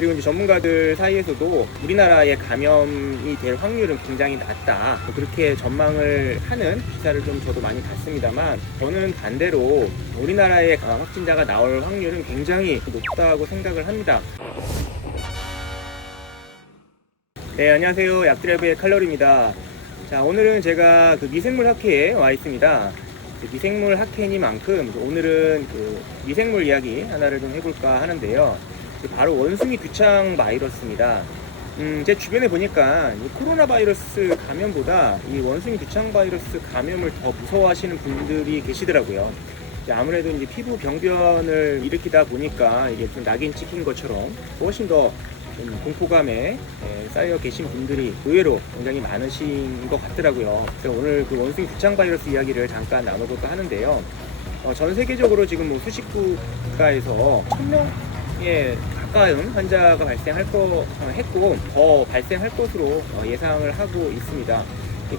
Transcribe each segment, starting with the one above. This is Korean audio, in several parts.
그리고 이제 전문가들 사이에서도 우리나라의 감염이 될 확률은 굉장히 낮다, 그렇게 전망을 하는 기사를 좀 저도 많이 봤습니다만, 저는 반대로 우리나라의 확진자가 나올 확률은 굉장히 높다고 생각을 합니다. 네, 안녕하세요. 약드라이브의 칼로리입니다. 자, 오늘은 제가 미생물 학회에 와 있습니다. 미생물 학회니만큼 오늘은 미생물 이야기 하나를 좀 해볼까 하는데요. 바로 원숭이 두창 바이러스입니다. 제 주변에 보니까 이 코로나 바이러스 감염보다 이 원숭이 두창 바이러스 감염을 더 무서워하시는 분들이 계시더라고요. 아무래도 이제 피부 병변을 일으키다 보니까 이게 좀 낙인 찍힌 것처럼 훨씬 더 공포감에 쌓여 계신 분들이 의외로 굉장히 많으신 것 같더라고요. 그래서 오늘 원숭이 두창 바이러스 이야기를 잠깐 나눠볼까 하는데요. 전 세계적으로 지금 수십 국가에서 1000명에 가까운 환자가 발생했고 더 발생할 것으로 예상을 하고 있습니다.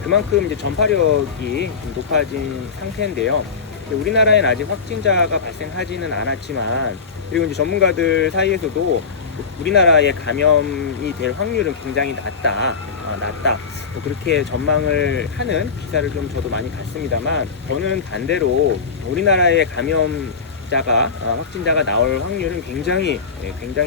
그만큼 이제 전파력이 높아진 상태인데요. 우리나라에는 아직 확진자가 발생하지는 않았지만, 그리고 이제 전문가들 사이에서도 우리나라의 감염이 될 확률은 굉장히 낮다, 그렇게 전망을 하는 기사를 좀 저도 많이 봤습니다만, 저는 반대로 우리나라의 확진자가 나올 확률은 굉장히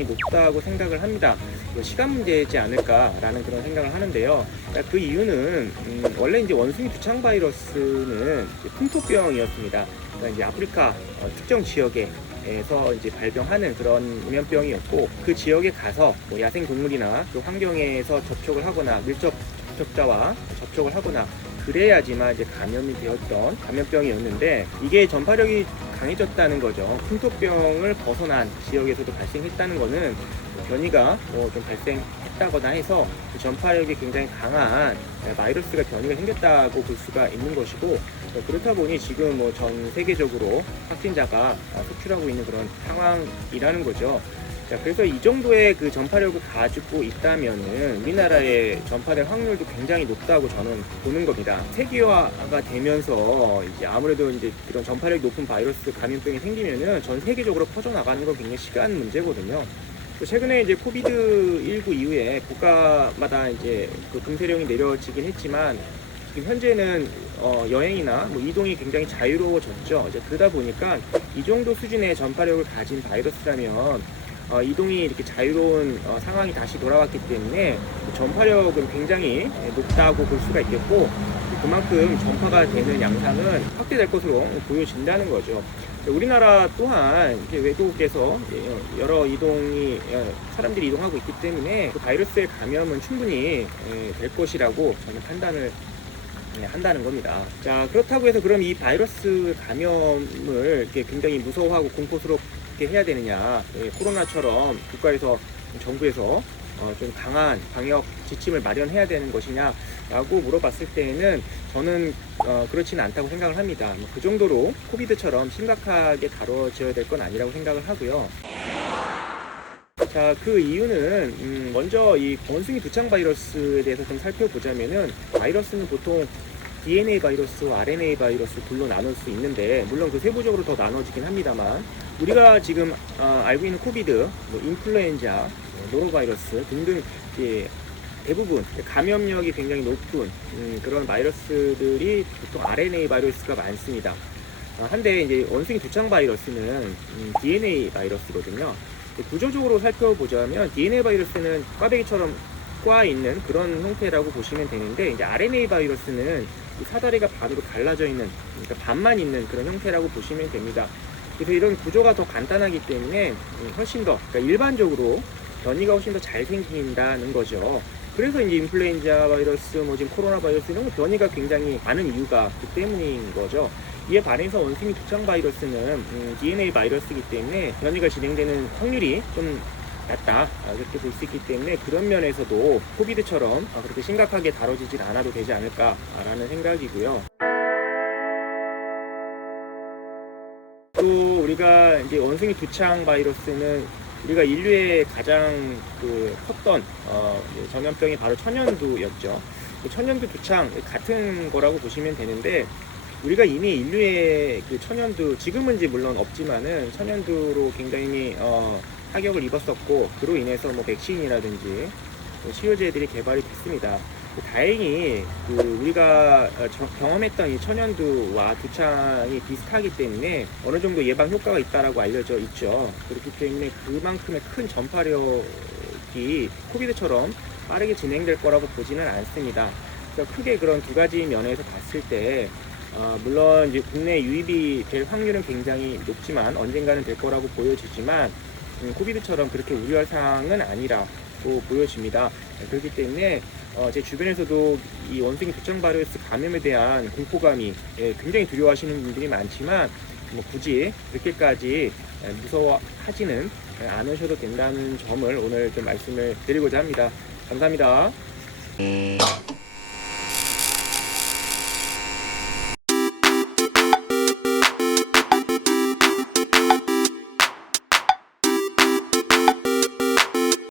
높다고 생각을 합니다. 시간 문제이지 않을까라는 그런 생각을 하는데요. 그 이유는 원래 이제 원숭이 두창 바이러스는 풍토병이었습니다. 그러니까 이제 아프리카 특정 지역에서 이제 발병하는 그런 감염병이었고, 그 지역에 가서 야생 동물이나 그 환경에서 접촉을 하거나 밀접 접촉자와 접촉을 하거나 그래야지만 이제 감염이 되었던 감염병이었는데, 이게 전파력이 강해졌다는 거죠. 풍토병을 벗어난 지역에서도 발생했다는 거는 변이가 좀 발생했다거나 해서 전파력이 굉장히 강한 바이러스가 변이가 생겼다고 볼 수가 있는 것이고, 그렇다 보니 지금 전 세계적으로 확진자가 속출하고 있는 그런 상황이라는 거죠. 자, 그래서 이 정도의 전파력을 가지고 있다면은 우리나라의 전파될 확률도 굉장히 높다고 저는 보는 겁니다. 세계화가 되면서 이제 아무래도 이제 그런 전파력이 높은 바이러스 감염병이 생기면은 전 세계적으로 퍼져나가는 건 굉장히 시간 문제거든요. 최근에 이제 코비드19 이후에 국가마다 이제 금세령이 내려지긴 했지만, 현재는 여행이나 이동이 굉장히 자유로워졌죠. 이제 그러다 보니까 이 정도 수준의 전파력을 가진 바이러스라면 이동이 이렇게 자유로운 상황이 다시 돌아왔기 때문에 전파력은 굉장히 높다고 볼 수가 있겠고, 그만큼 전파가 되는 양상은 확대될 것으로 보여진다는 거죠. 우리나라 또한 외국에서 여러 사람들이 이동하고 있기 때문에 그 바이러스의 감염은 충분히 될 것이라고 저는 판단을 한다는 겁니다. 자, 그렇다고 해서 그럼 이 바이러스 감염을 굉장히 무서워하고 공포스럽게 해야 되느냐, 코로나처럼 국가에서 정부에서 좀 강한 방역 지침을 마련해야 되는 것이냐라고 물어봤을 때에는 저는 그렇지는 않다고 생각을 합니다. 그 정도로 코비드처럼 심각하게 다뤄져야 될 건 아니라고 생각을 하고요. 자, 그 이유는 먼저 이 원숭이 두창 바이러스에 대해서 좀 살펴보자면은, 바이러스는 보통 DNA 바이러스와 RNA 바이러스 둘로 나눌 수 있는데, 물론 세부적으로 더 나눠지긴 합니다만, 우리가 지금 알고 있는 코비드, 인플루엔자, 노로바이러스 등등 대부분 감염력이 굉장히 높은 그런 바이러스들이 보통 RNA 바이러스가 많습니다. 한데 이제 원숭이 두창 바이러스는 DNA 바이러스거든요. 구조적으로 살펴보자면 DNA 바이러스는 꽈배기처럼 꽈 있는 그런 형태라고 보시면 되는데, 이제 RNA 바이러스는 사다리가 반으로 갈라져 있는, 그러니까 반만 있는 그런 형태라고 보시면 됩니다. 그래서 이런 구조가 더 간단하기 때문에 훨씬 더, 그러니까 일반적으로 변이가 훨씬 더 잘 생긴다는 거죠. 그래서 이제 인플루엔자 바이러스, 지금 코로나 바이러스 이런 변이가 굉장히 많은 이유가 그 때문인 거죠. 이에 반해서 원숭이 두창 바이러스는 DNA 바이러스이기 때문에 변이가 진행되는 확률이 좀 낮다, 그렇게 볼 수 있기 때문에 그런 면에서도 코비드처럼 그렇게 심각하게 다뤄지진 않아도 되지 않을까라는 생각이고요. 또 우리가 이제 원숭이 두창 바이러스는 우리가 인류의 가장 컸던 전염병이 바로 천연두였죠. 천연두 두창 같은 거라고 보시면 되는데, 우리가 이미 인류의 천연두, 지금은 이제 물론 없지만은 천연두로 굉장히 타격을 입었었고, 그로 인해서 뭐 백신이라든지 치료제들이 개발이 됐습니다. 다행히 우리가 경험했던 이 천연두와 두창이 비슷하기 때문에 어느 정도 예방 효과가 있다라고 알려져 있죠. 그렇기 때문에 그만큼의 큰 전파력이 코비드처럼 빠르게 진행될 거라고 보지는 않습니다. 그래서 크게 그런 두 가지 면에서 봤을 때 물론 이제 국내 유입이 될 확률은 굉장히 높지만 언젠가는 될 거라고 보여지지만 코비드처럼 그렇게 우려할 사항은 아니라고 보여집니다. 그렇기 때문에 제 주변에서도 이 원숭이 두창 바이러스 감염에 대한 공포감이 굉장히 두려워하시는 분들이 많지만 뭐 굳이 그렇게까지 무서워하지는 않으셔도 된다는 점을 오늘 좀 말씀을 드리고자 합니다. 감사합니다.